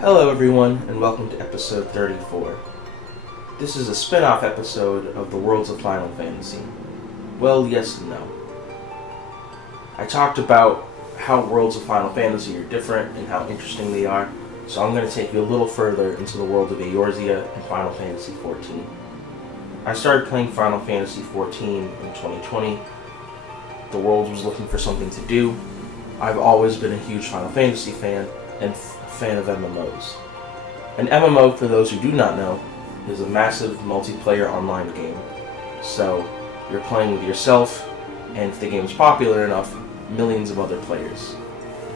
Hello everyone, and welcome to episode 34. This is a spin-off episode of the Worlds of Final Fantasy. Well, yes and no. I talked about how Worlds of Final Fantasy are different and how interesting they are, so I'm going to take you a little further into the world of Eorzea and Final Fantasy XIV. I started playing Final Fantasy XIV in 2020. The world was looking for something to do. I've always been a huge Final Fantasy fan and fan of MMOs. An MMO, for those who do not know, is a massive multiplayer online game. So, you're playing with yourself, and if the game is popular enough, millions of other players.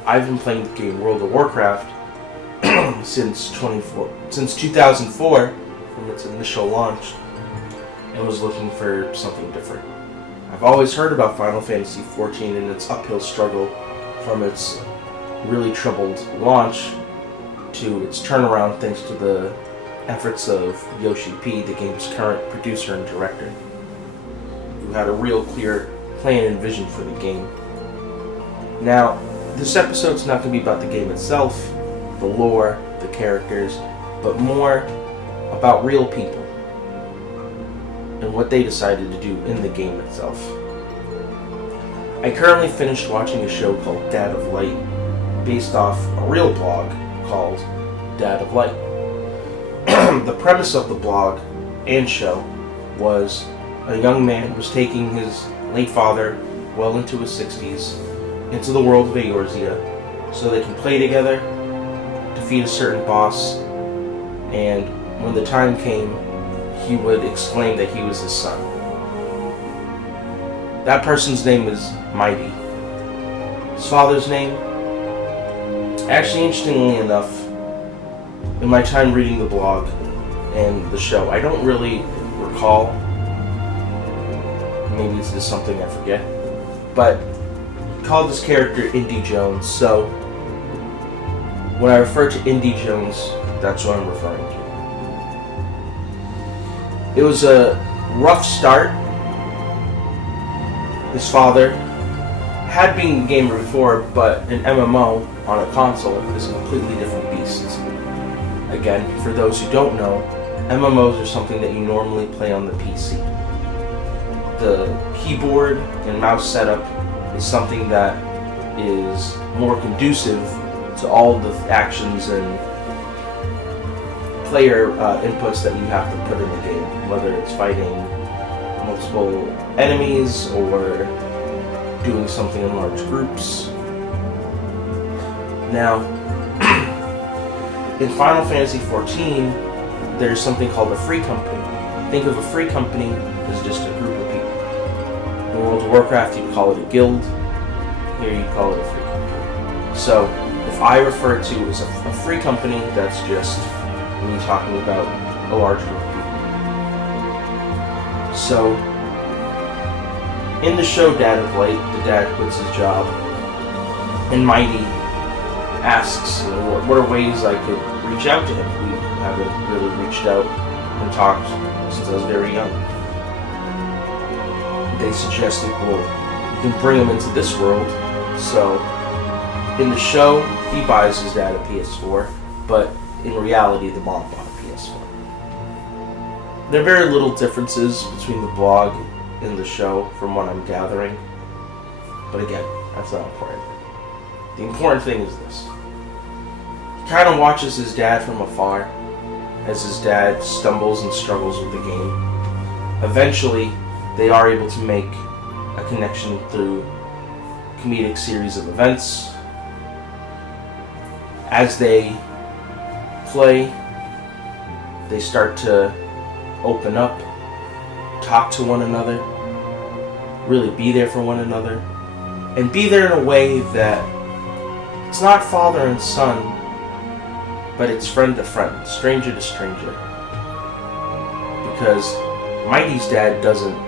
I've been playing the game World of Warcraft since 2004, from its initial launch, and was looking for something different. I've always heard about Final Fantasy XIV and its uphill struggle from its really troubled launch to its turnaround thanks to the efforts of Yoshi P, the game's current producer and director, who had a real clear plan and vision for the game. Now, this episode's not going to be about the game itself, the lore, the characters, but more about real people and what they decided to do in the game itself. I currently finished watching a show called Dad of Light, based off a real blog called Dad of Light. The premise of the blog and show was a young man was taking his late father, well into his 60s, into the world of Eorzea so they can play together, defeat a certain boss, and when the time came, he would exclaim that he was his son. That person's name is Mighty. His father's name? Actually, interestingly enough, in my time reading the blog and the show, I don't really recall. Maybe it's just something I forget. But he called this character Indy Jones, so when I refer to Indy Jones, that's what I'm referring to. It was a rough start. His father had been a gamer before, but an MMO on a console is a completely different beast. Again, for those who don't know, MMOs are something that you normally play on the PC. The keyboard and mouse setup is something that is more conducive to all the actions and player inputs that you have to put in the game, whether it's fighting multiple enemies or doing something in large groups. Now, in Final Fantasy XIV, there's something called a free company. Think of a free company as just a group of people. In World of Warcraft, you'd call it a guild. Here, you call it a free company. So, if I refer to as a free company, that's just me talking about a large group of people. So, in the show Dad of Light, the dad quits his job, and Mighty asks, what are ways I could reach out to him? We haven't really reached out and talked since I was very young. They suggested, well, you can bring him into this world. So, in the show, he buys his dad a PS4, but in reality, the mom bought a PS4. There are very little differences between the blog and the show, from what I'm gathering. But again, that's not important. The important thing is this. He kind of watches his dad from afar as his dad stumbles and struggles with the game. Eventually, they are able to make a connection through a comedic series of events. As they play, they start to open up, talk to one another, really be there for one another, and be there in a way that it's not father and son, but it's friend to friend, stranger to stranger. Because Mighty's dad doesn't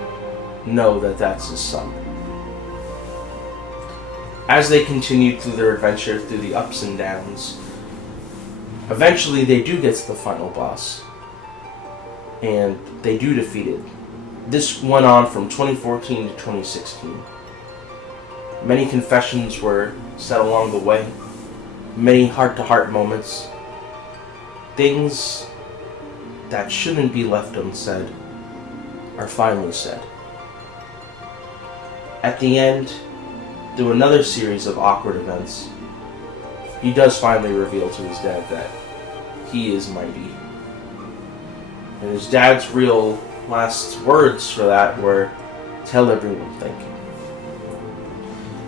know that that's his son. As they continue through their adventure, through the ups and downs, eventually they do get to the final boss, and they do defeat it. This went on from 2014 to 2016. Many confessions were said along the way, many heart-to-heart moments, things that shouldn't be left unsaid are finally said. At the end, through another series of awkward events, he does finally reveal to his dad that he is mighty. And his dad's real last words for that were, "Tell everyone thank you."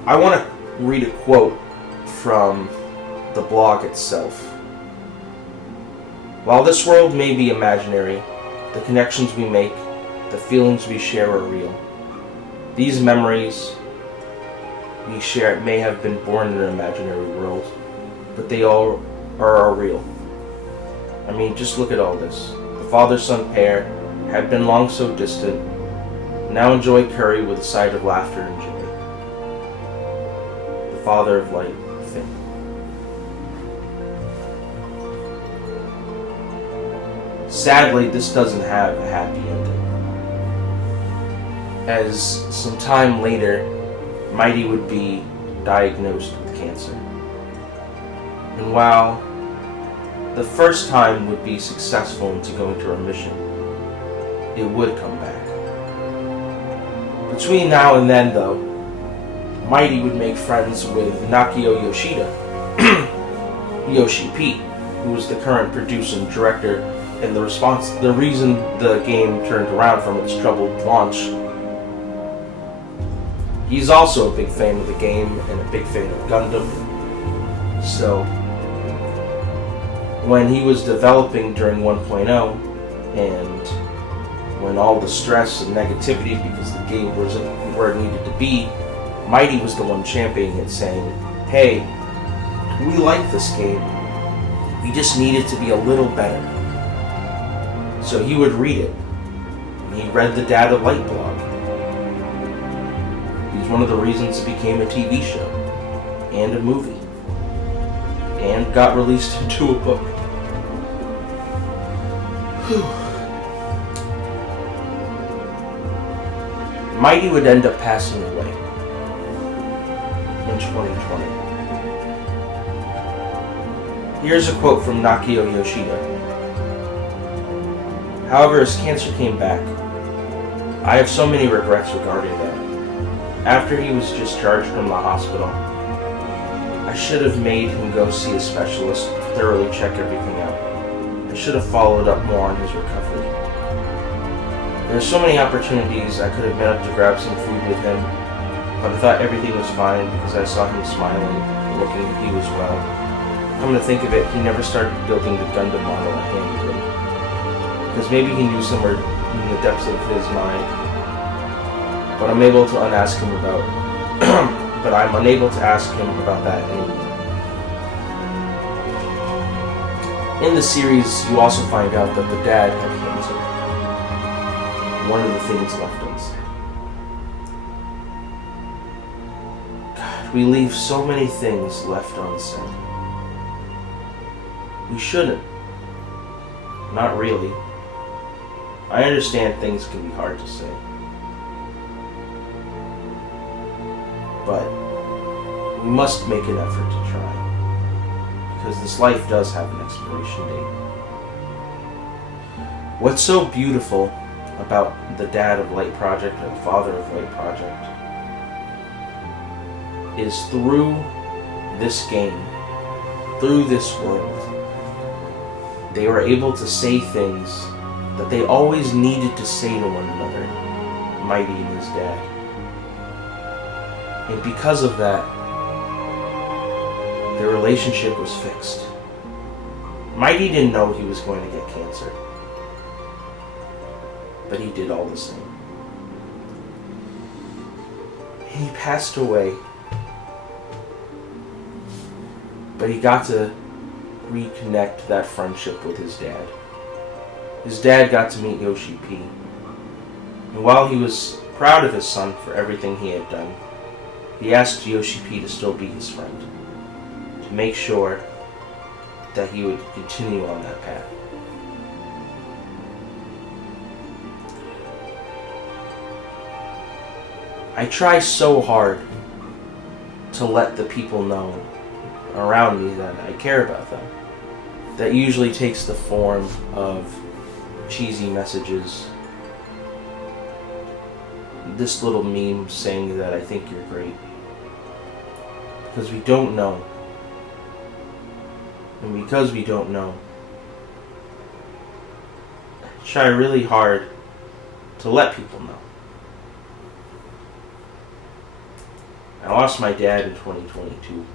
I want to read a quote from the blog itself. "While this world may be imaginary, the connections we make, the feelings we share are real. These memories we share may have been born in an imaginary world, but they all are real. I mean, just look at all this. The father-son pair had been long so distant, now enjoy curry with a side of laughter and joy. The father of light, Finn." Sadly, this doesn't have a happy ending, as some time later, Mighty would be diagnosed with cancer. And while the first time would be successful into going to remission, it would come back. Between now and then, though, Mighty would make friends with Nakio Yoshida, Yoshi P, who was the current producer and director, and the reason the game turned around from its troubled launch. He's also a big fan of the game and a big fan of Gundam. So, when he was developing during 1.0, and when all the stress and negativity because the game wasn't where it needed to be, Mighty was the one championing it, saying, "Hey, we like this game. We just need it to be a little better." So he would read it. And he read the Dad of Light blog. He's one of the reasons it became a TV show and a movie and got released into a book. Mighty would end up passing away in 2020. Here's a quote from Nakio Yoshida. "However, as cancer came back, I have so many regrets regarding that. After he was discharged from the hospital, I should have made him go see a specialist to thoroughly check everything out. I should have followed up more on his recovery. There are so many opportunities I could have been up to grab some food with him, but I thought everything was fine because I saw him smiling, looking like he was well. Come to think of it, he never started building the Gundam model I handed him. Because maybe he knew somewhere in the depths of his mind, but I'm unable to ask him about that anymore." In the series, you also find out that the dad had cancer. One of the things left unsaid. God, we leave so many things left unsaid. We shouldn't. Not really. I understand things can be hard to say. But we must make an effort to try. Because this life does have an expiration date. What's so beautiful about the Dad of Light project and Father of Light project is through this game, through this world, they were able to say things that they always needed to say to one another, Mighty and his dad. And because of that, their relationship was fixed. Mighty didn't know he was going to get cancer, but he did all the same. And he passed away, but he got to reconnect that friendship with his dad. His dad got to meet Yoshi P. And while he was proud of his son for everything he had done, he asked Yoshi P to still be his friend, to make sure that he would continue on that path. I try so hard to let the people know around me that I care about them, that usually takes the form of cheesy messages. This little meme saying that I think you're great. Because we don't know. And because we don't know, I try really hard to let people know. I lost my dad in 2022.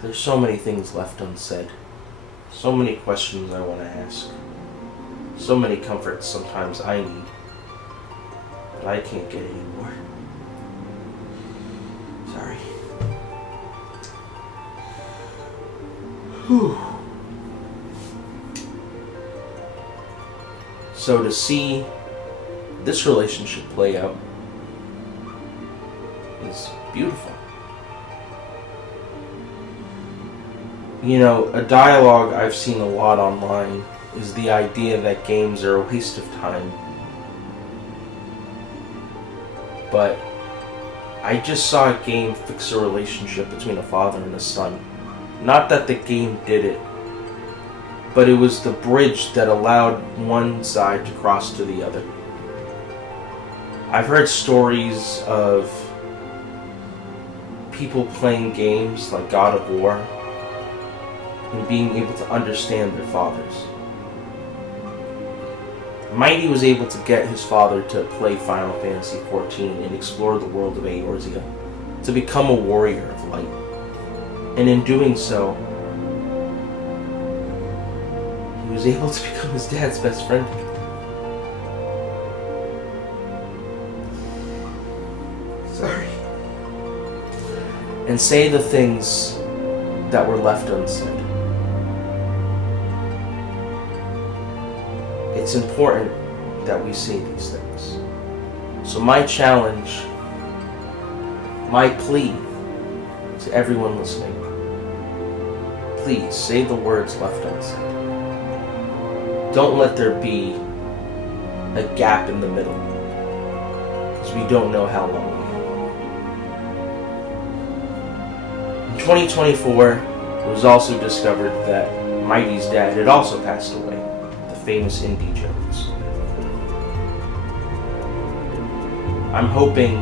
There's so many things left unsaid. So many questions I want to ask. So many comforts sometimes I need that I can't get anymore. Sorry. Whew. So to see this relationship play out is beautiful. You know, a dialogue I've seen a lot online is the idea that games are a waste of time. But I just saw a game fix a relationship between a father and a son. Not that the game did it, but it was the bridge that allowed one side to cross to the other. I've heard stories of people playing games like God of War and being able to understand their fathers. Mighty was able to get his father to play Final Fantasy XIV and explore the world of Eorzea, to become a warrior of light. And in doing so, he was able to become his dad's best friend. Sorry. And say the things that were left unsaid. It's important that we say these things. So my challenge, my plea to everyone listening, please say the words left unsaid. Don't let there be a gap in the middle, because we don't know how long. In 2024, it was also discovered that Mighty's dad had also passed away, the famous Indy Jones. I'm hoping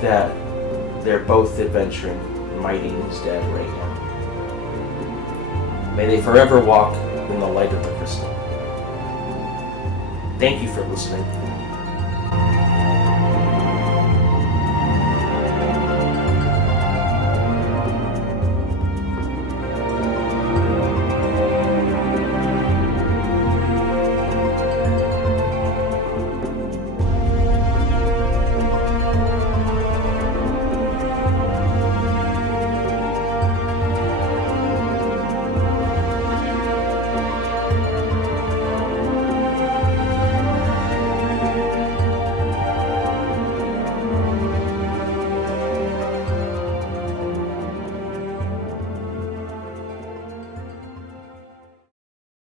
that they're both adventuring, Mighty and his dad, right now. May they forever walk in the light of the crystal. Thank you for listening.